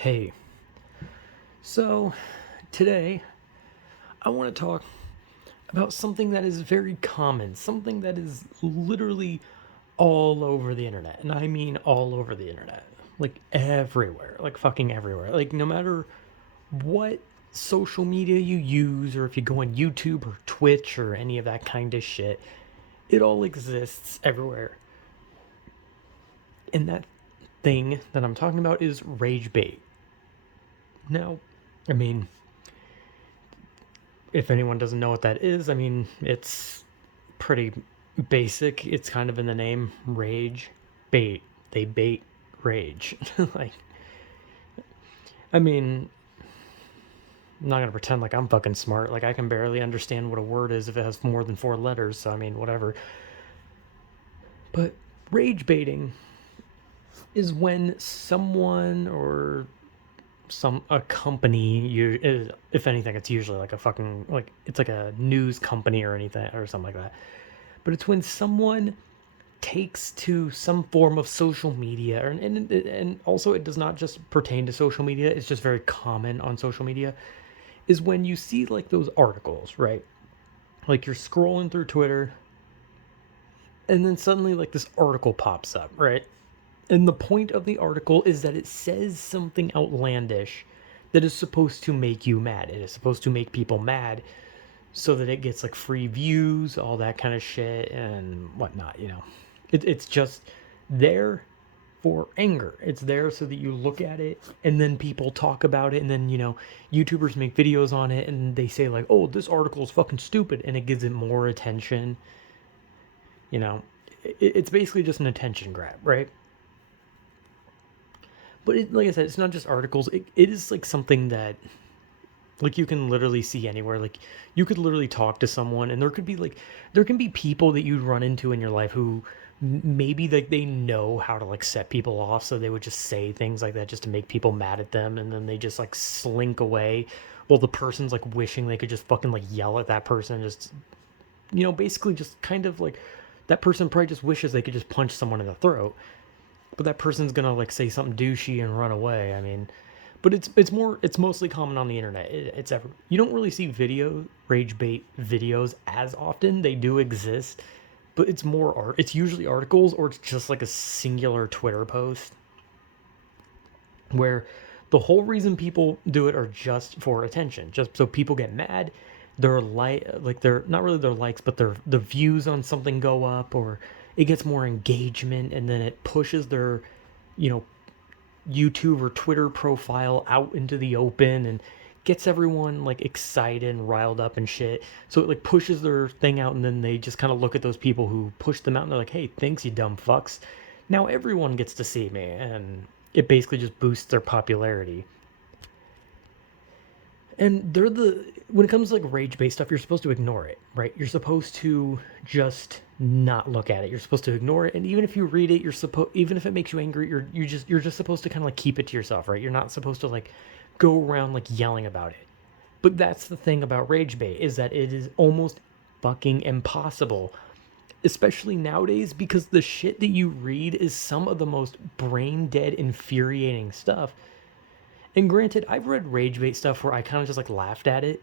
Hey, so today I want to talk about something that is very common, something that is literally all over the internet. And I mean all over the internet. Like everywhere, like fucking everywhere. Like no matter what social media you use, or if you go on YouTube or Twitch or any of that kind of shit, it all exists everywhere. And that thing that I'm talking about is rage bait. Now, I mean, if anyone doesn't know what that is, I mean, it's pretty basic. It's kind of in the name, rage bait. They bait rage. Like, I mean, I'm not gonna pretend like I'm fucking smart. Like, I can barely understand what a word is if it has more than 4 letters. So I mean, whatever. But rage baiting is when someone or a company, you, if anything, it's usually like a fucking, like, it's like a news company or anything or something like that. But it's when someone takes to some form of social media, and also it does not just pertain to social media, it's just very common on social media, is when you see like those articles, right? Like you're scrolling through Twitter and then suddenly like this article pops up, right? And the point of the article is that it says something outlandish that is supposed to make you mad. It is supposed to make people mad so that it gets like free views, all that kind of shit and whatnot. It's just there for anger. It's there so that you look at it and then people talk about it, and then, YouTubers make videos on it and they say like, "Oh, this article is fucking stupid," and it gives it more attention. You know, it's basically just an attention grab, right? But like I said, it's not just articles. It is like something that, like, you can literally see anywhere. Like, you could literally talk to someone and there can be people that you'd run into in your life who maybe like they know how to like set people off, so they would just say things like that just to make people mad at them, and then they just like slink away while the person's like wishing they could just fucking like yell at that person and just, basically just kind of like, that person probably just wishes they could just punch someone in the throat, but that person's gonna like say something douchey and run away. I mean, but it's mostly common on the internet. It's ever, you don't really see video rage bait videos as often. They do exist, but it's more art. It's usually articles, or it's just like a singular Twitter post where the whole reason people do it are just for attention, just so people get mad. Their like they're not really their likes, but their the views on something go up, or it gets more engagement, and then it pushes their, you know, YouTube or Twitter profile out into the open and gets everyone like excited and riled up and shit. So it like pushes their thing out, and then they just kind of look at those people who pushed them out and they're like, "Hey, thanks, you dumb fucks. Now everyone gets to see me." And it basically just boosts their popularity. And when it comes to like rage based stuff, you're supposed to ignore it, right? You're supposed to just not look at it. You're supposed to ignore it, and even if you read it, even if it makes you angry, you're just supposed to kind of like keep it to yourself, right? You're not supposed to like go around like yelling about it. But that's the thing about rage bait, is that it is almost fucking impossible, especially nowadays, because the shit that you read is some of the most brain dead, infuriating stuff. And granted, I've read rage bait stuff where I kind of just like laughed at it,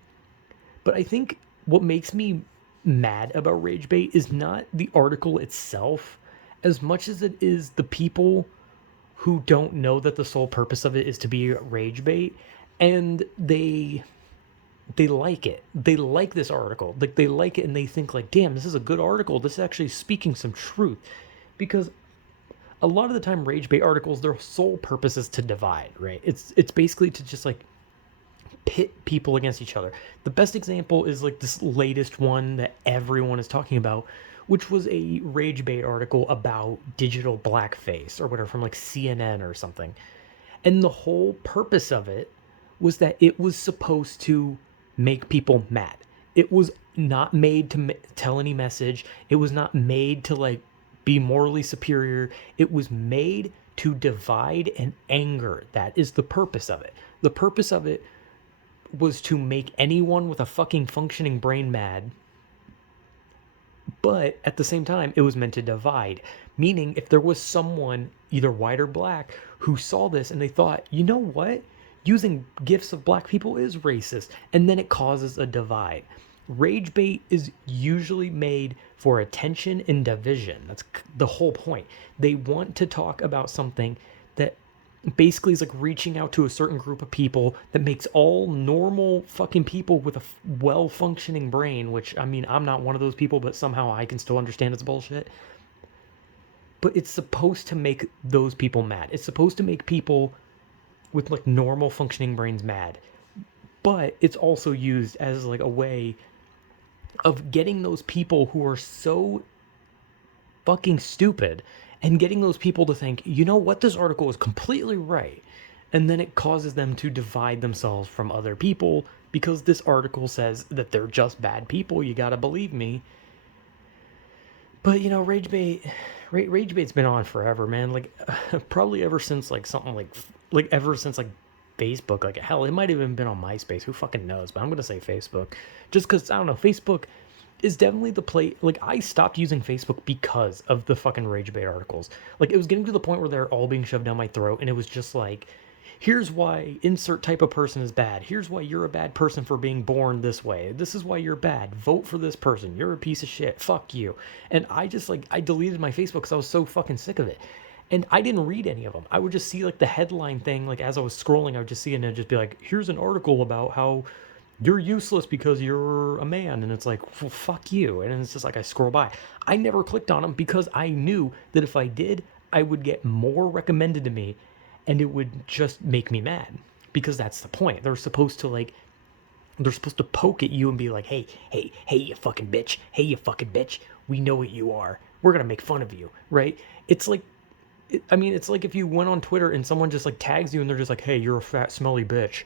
but I think what makes me mad about rage bait is not the article itself as much as it is the people who don't know that the sole purpose of it is to be rage bait, and they like it. They like this article. Like, they like it and they think like, "Damn, this is a good article. This is actually speaking some truth." Because a lot of the time rage bait articles, their sole purpose is to divide, right? It's basically to just like pit people against each other. The best example is like this latest one that everyone is talking about, which was a rage bait article about digital blackface or whatever from like CNN or something. And the whole purpose of it was that it was supposed to make people mad. It was not made to tell any message. It was not made to like be morally superior. It was made to divide and anger. That is the purpose of it. The purpose of it was to make anyone with a fucking functioning brain mad, but at the same time, it was meant to divide. Meaning, if there was someone, either white or black, who saw this and they thought, you know what? Using gifs of black people is racist. And then it causes a divide. Rage bait is usually made for attention and division. That's the whole point. They want to talk about something that basically is like reaching out to a certain group of people that makes all normal fucking people with a well-functioning brain, which, I mean, I'm not one of those people, but somehow I can still understand it's bullshit. But it's supposed to make those people mad. It's supposed to make people with like normal functioning brains mad. But it's also used as like a way of getting those people who are so fucking stupid and getting those people to think, you know what, this article is completely right. And then it causes them to divide themselves from other people because this article says that they're just bad people. You gotta believe me. But you know, rage bait's been on forever, man. Like probably ever since like something like ever since like Facebook. Like hell, it might have even been on MySpace. Who fucking knows? But I'm gonna say Facebook, just because I don't know. Facebook is definitely the play. Like I stopped using Facebook because of the fucking rage bait articles. Like it was getting to the point where they're all being shoved down my throat, and it was just like, here's why insert type of person is bad. Here's why you're a bad person for being born this way. This is why you're bad. Vote for this person. You're a piece of shit. Fuck you. And I just like, I deleted my Facebook because I was so fucking sick of it. And I didn't read any of them. I would just see like the headline thing. Like as I was scrolling, I would just see it and it'd just be like, here's an article about how you're useless because you're a man. And it's like, well, fuck you. And it's just like, I scroll by. I never clicked on them because I knew that if I did, I would get more recommended to me and it would just make me mad because that's the point. They're supposed to poke at you and be like, hey, you fucking bitch. Hey, you fucking bitch. We know what you are. We're going to make fun of you, right? It's like, it's like if you went on Twitter and someone just like tags you and they're just like, hey, you're a fat, smelly bitch.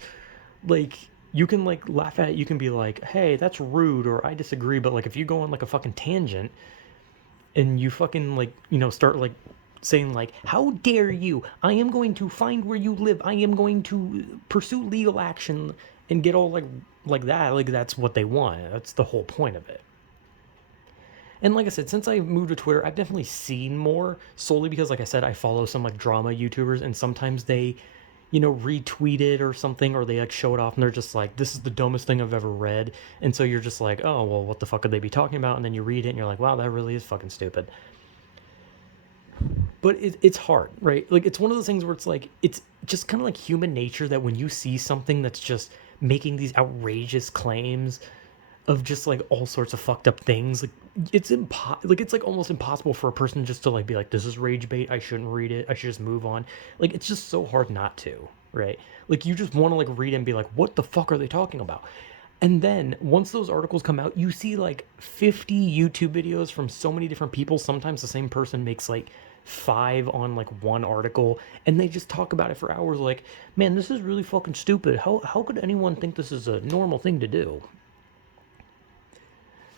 Like, you can like laugh at it. You can be like, hey, that's rude or I disagree. But like, if you go on like a fucking tangent and you fucking like, start like saying like, how dare you? I am going to find where you live. I am going to pursue legal action and get all like that. Like, that's what they want. That's the whole point of it. And like I said, since I moved to Twitter, I've definitely seen more solely because, like I said, I follow some like drama YouTubers and sometimes they, retweet it or something or they like show it off and they're just like, this is the dumbest thing I've ever read. And so you're just like, oh, well, what the fuck could they be talking about? And then you read it and you're like, wow, that really is fucking stupid. But it's hard, right? Like, it's one of those things where it's like, it's just kind of like human nature that when you see something that's just making these outrageous claims of just like all sorts of fucked up things, like it's it's like almost impossible for a person just to like be like, this is rage bait, I shouldn't read it, I should just move on. Like, it's just so hard not to, right? Like, you just want to like read it and be like, what the fuck are they talking about? And then once those articles come out, you see like 50 YouTube videos from so many different people. Sometimes the same person makes like 5 on like one article and they just talk about it for hours like, man, this is really fucking stupid. How could anyone think this is a normal thing to do?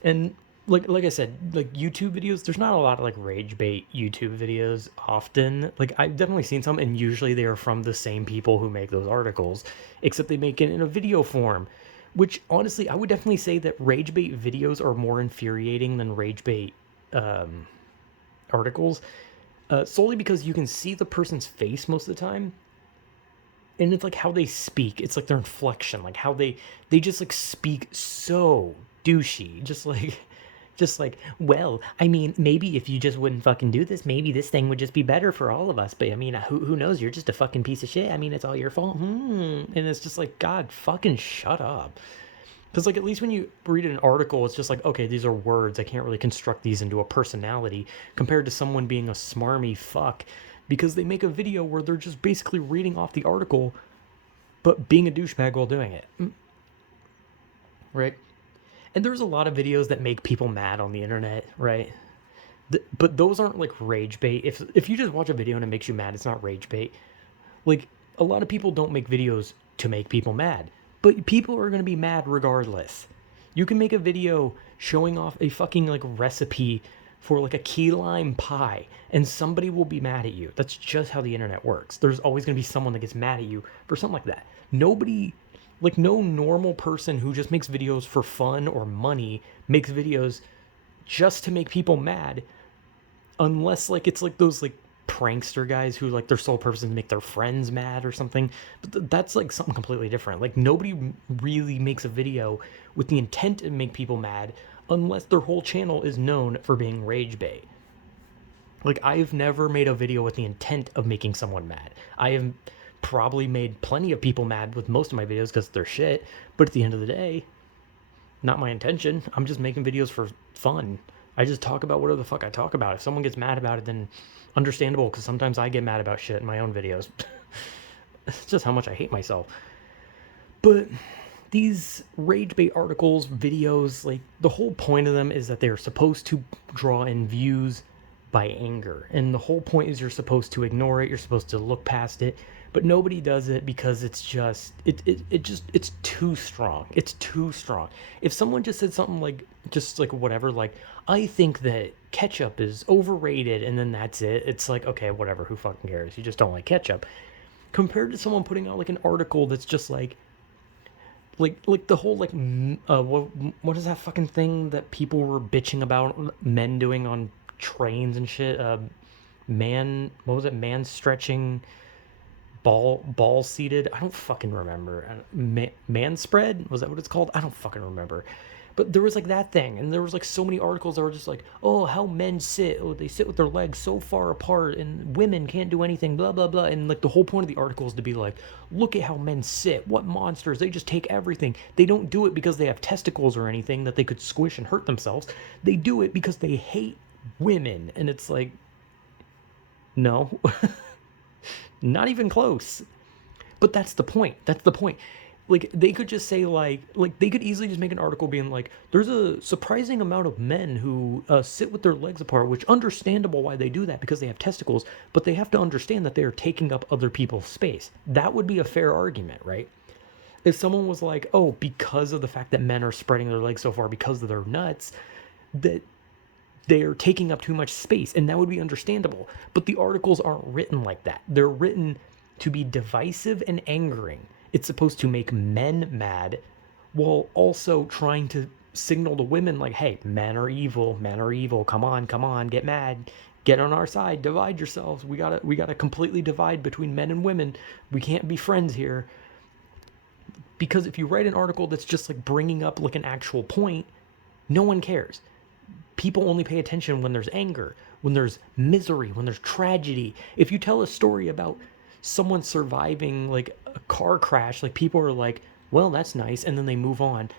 And like I said, like YouTube videos, there's not a lot of like rage bait YouTube videos often. Like, I've definitely seen some and usually they are from the same people who make those articles, except they make it in a video form. Which honestly, I would definitely say that rage bait videos are more infuriating than rage bait articles, solely because you can see the person's face most of the time, and it's like how they speak. It's like their inflection, like how they just like speak so douchey, just like, well, I mean, maybe if you just wouldn't fucking do this, maybe this thing would just be better for all of us. But I mean, who knows? You're just a fucking piece of shit. I mean, it's all your fault. And it's just like, God, fucking shut up. Because like, at least when you read an article, it's just like, okay, these are words. I can't really construct these into a personality compared to someone being a smarmy fuck because they make a video where they're just basically reading off the article, but being a douchebag while doing it. Right? And there's a lot of videos that make people mad on the internet, right? But those aren't like rage bait. If you just watch a video and it makes you mad, it's not rage bait. Like, a lot of people don't make videos to make people mad, but people are going to be mad regardless. You can make a video showing off a fucking like recipe for like a key lime pie and somebody will be mad at you. That's just how the internet works. There's always going to be someone that gets mad at you for something like that. No normal person who just makes videos for fun or money makes videos just to make people mad, unless like it's like those like prankster guys who like their sole purpose is to make their friends mad or something. But that's like something completely different. Like nobody really makes a video with the intent to make people mad unless their whole channel is known for being rage bait. Like I've never made a video with the intent of making someone mad. I have probably made plenty of people mad with most of my videos because they're shit, but at the end of the day, not my intention. I'm just making videos for fun. I just talk about whatever the fuck I talk about. If someone gets mad about it, then understandable, because sometimes I get mad about shit in my own videos. It's just how much I hate myself. But these rage bait articles, videos, like the whole point of them is that they're supposed to draw in views by anger. And the whole point is you're supposed to ignore it, you're supposed to look past it, but nobody does it because it's just it's too strong. It's too strong. If someone just said something like just like whatever, like I think that ketchup is overrated and then that's it, it's like okay, whatever, who fucking cares? You just don't like ketchup. Compared to someone putting out like an article that's just like the whole like what is that fucking thing that people were bitching about men doing on trains and shit, what was it, man stretching, ball seated, I don't fucking remember, man spread, was that what it's called? I don't fucking remember. But there was like that thing, and there was like so many articles that were just like, oh, how men sit, oh, they sit with their legs so far apart and women can't do anything, blah blah blah. And like the whole point of the article is to be like, look at how men sit, what monsters, they just take everything. They don't do it because they have testicles or anything that they could squish and hurt themselves. They do it because they hate women. And it's like, no. Not even close. But that's the point. That's the point. Like they could just say like they could easily just make an article being like, there's a surprising amount of men who sit with their legs apart, which understandable why they do that because they have testicles, but they have to understand that they are taking up other people's space. That would be a fair argument, right? If someone was like, oh, because of the fact that men are spreading their legs so far because of their nuts, that they're taking up too much space, and that would be understandable. But the articles aren't written like that. They're written to be divisive and angering. It's supposed to make men mad while also trying to signal to women like, hey, men are evil, come on, get mad, get on our side, divide yourselves. We gotta completely divide between men and women. We can't be friends here. Because if you write an article that's just like bringing up like an actual point, no one cares. People only pay attention when there's anger, when there's misery, when there's tragedy. If you tell a story about someone surviving like a car crash, like people are like, well, that's nice, and then they move on.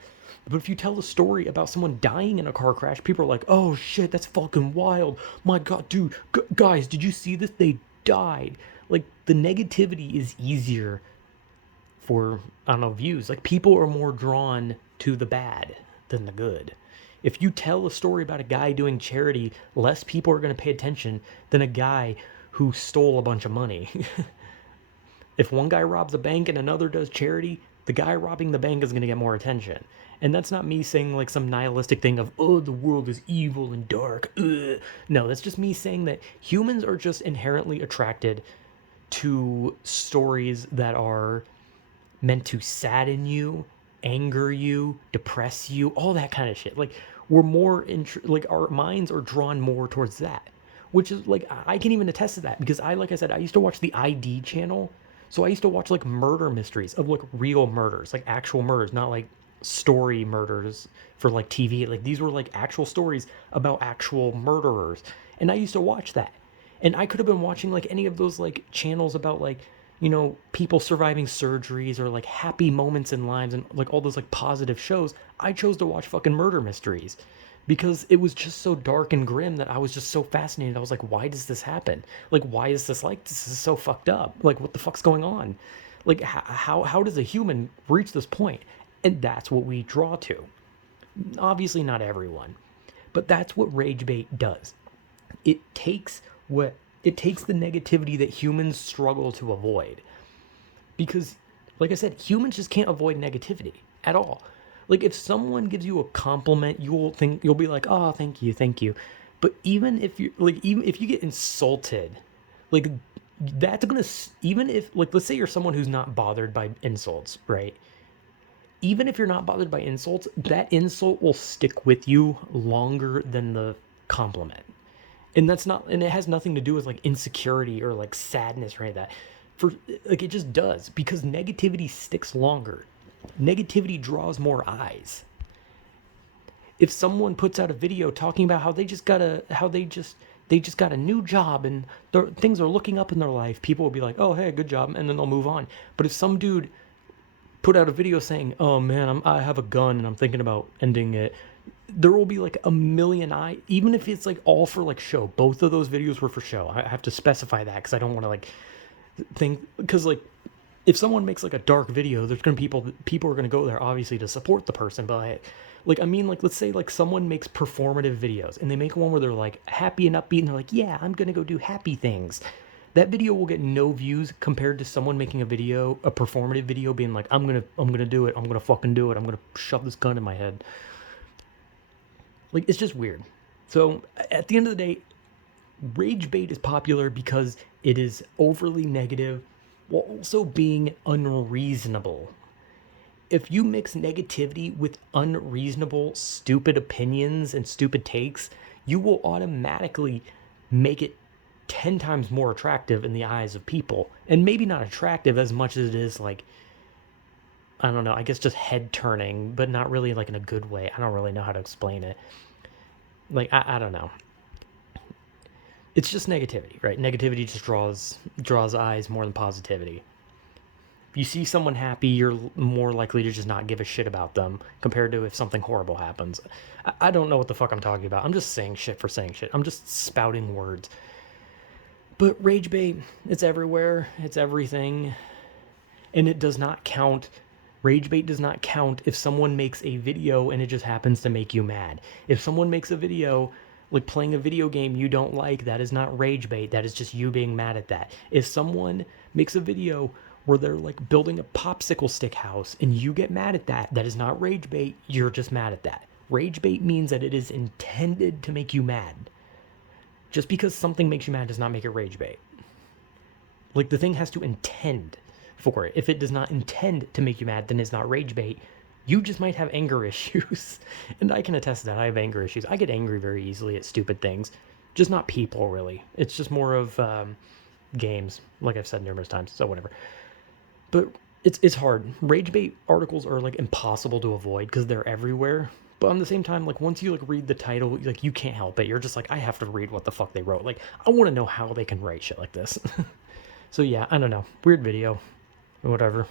But if you tell a story about someone dying in a car crash, people are like, oh shit, that's fucking wild. My god, dude, guys, did you see this? They died. Like the negativity is easier for, I don't know, views. Like people are more drawn to the bad than the good. If you tell a story about a guy doing charity, less people are going to pay attention than a guy who stole a bunch of money. If one guy robs a bank and another does charity, the guy robbing the bank is going to get more attention. And that's not me saying like some nihilistic thing of, oh, the world is evil and dark. Ugh. No, that's just me saying that humans are just inherently attracted to stories that are meant to sadden you, anger you, depress you, all that kind of shit. Like we're more like our minds are drawn more towards that, which is like I can even attest to that because like I said, I used to watch the ID channel. So I used to watch like murder mysteries of like real murders, like actual murders, not like story murders for like TV. Like these were like actual stories about actual murderers. And I used to watch that. And I could have been watching like any of those like channels about like, you know, people surviving surgeries or like happy moments in lives and like all those like positive shows. I chose to watch fucking murder mysteries because it was just so dark and grim that I was just so fascinated. I was like, why does this happen? Like, why is this like this? This is so fucked up. Like, what the fuck's going on? Like, how does a human reach this point? And that's what we draw to. Obviously, not everyone, but that's what rage bait does. It takes the negativity that humans struggle to avoid. Because, like I said, humans just can't avoid negativity at all. Like if someone gives you a compliment, you'll be like, oh, thank you. But even if you get insulted, like that's gonna, even if like let's say you're someone who's not bothered by insults, right? Even if you're not bothered by insults, that insult will stick with you longer than the compliment. And that's not, and it has nothing to do with like insecurity or like sadness or any of that. For like, it just does, because negativity sticks longer. Negativity draws more eyes. If someone puts out a video talking about how they just got a new job and things are looking up in their life, people will be like, "Oh, hey, good job," and then they'll move on. But if some dude put out a video saying, "Oh man, I have a gun and I'm thinking about ending it," there will be like a million even if it's like all for like show. Both of those videos were for show. I have to specify that because I don't want to like think, because like if someone makes like a dark video, there's gonna people are gonna go there obviously to support the person, but like I mean, like let's say like someone makes performative videos and they make one where they're like happy and upbeat and they're like, yeah, I'm gonna go do happy things. That video will get no views compared to someone making a video, a performative video, being like, I'm gonna do it, I'm gonna fucking do it, I'm gonna shove this gun in my head. Like, it's just weird. So at the end of the day, rage bait is popular because it is overly negative while also being unreasonable. If you mix negativity with unreasonable, stupid opinions and stupid takes, you will automatically make it 10 times more attractive in the eyes of people. And maybe not attractive as much as it is like, I don't know, I guess just head turning, but not really like in a good way. I don't really know how to explain it. Like, I don't know. It's just negativity, right? Negativity just draws eyes more than positivity. If you see someone happy, you're more likely to just not give a shit about them compared to if something horrible happens. I don't know what the fuck I'm talking about. I'm just saying shit for saying shit. I'm just spouting words. But rage bait, it's everywhere. It's everything. And it does not count. Rage bait does not count if someone makes a video and it just happens to make you mad. If someone makes a video like playing a video game you don't like, that is not rage bait. That is just you being mad at that. If someone makes a video where they're like building a popsicle stick house and you get mad at that, that is not rage bait. You're just mad at that. Rage bait means that it is intended to make you mad. Just because something makes you mad does not make it rage bait. Like, the thing has to intend for it. If it does not intend to make you mad, then it's not rage bait. You just might have anger issues. And I can attest to that. I have anger issues. I get angry very easily at stupid things. Just not people, really. It's just more of games, like I've said numerous times. So whatever. But it's hard. Rage bait articles are like impossible to avoid because they're everywhere. But on the same time, like once you like read the title, like you can't help it. You're just like, I have to read what the fuck they wrote. Like, I want to know how they can write shit like this. So yeah, I don't know. Weird video. Whatever.